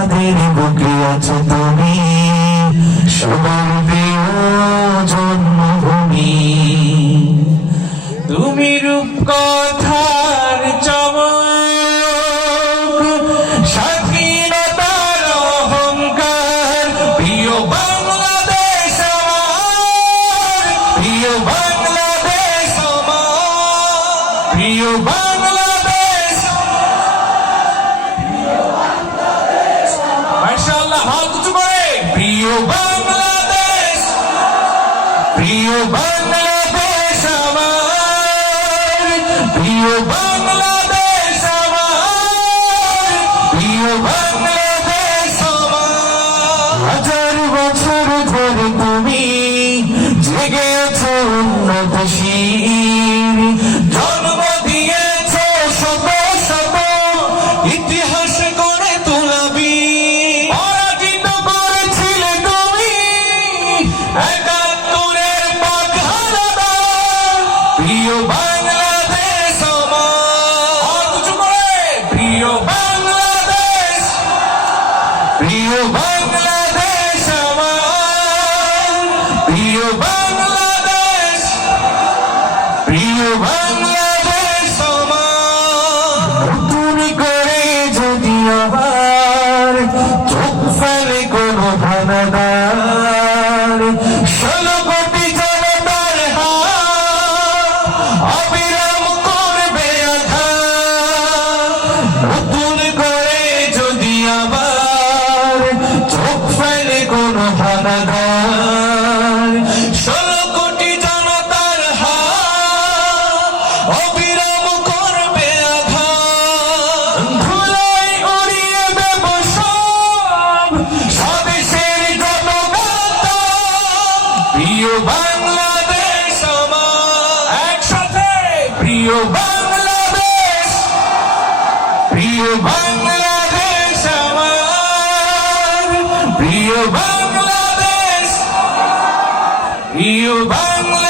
আমাদের বুকে আছো তুমি, সবার প্রিয় জন্মভূমি। তুমি রূপকথার চমক, স্বাধীনতার অহংকার, প্রিয় বাংলাদেশ আমার, প্রিয় বাংলাদেশ আমার, প্রিয় বাংলাদেশ। মাশাআল্লাহ, হাত উঁচু করে। প্রিয় বাংলাদেশ, প্রিয় বাংলাদেশ আমার, প্রিয় বাংলাদেশ আমার, প্রিয় বাংলাদেশ আমার। হাজার বছর ধরে তুমি জেগে আছো উন্নতশীল, জন্ম দিয়েছো শত শত ইতিহাস করে তোলাবি। পরাজিত করেছিলে তুমি একাত্তরের পাকহারাদার, প্রিয় বাংলাদেশ আমার। কিছু করে। প্রিয় বাংলাদেশ, প্রিয় বাংলাদেশ আমার, প্রিয় বাংলাদেশ, প্রিয় বাংলাদেশ আমার। তুমি করে যদি আবার চোখ ফেলে কোনো ভানাদার, 16 কোটি জনতার হাত অবিরাম করবে আঘাত। নতুন করে যদি আবার চোখ ফেলে কোনো ভানাদার, 16 কোটি জনতার হাত অবিরাম করবে আঘাত। ধুলায় উড়িয়ে দেব সব স্বদেশের যত গাথা, প্রিয় বাংলাদেশ আমার। একসাথে। প্রিয় বাংলাদেশ, প্রিয় বাংলাদেশ আমার, প্রিয় বাংলাদেশ, প্রিয় বাংলাদেশ।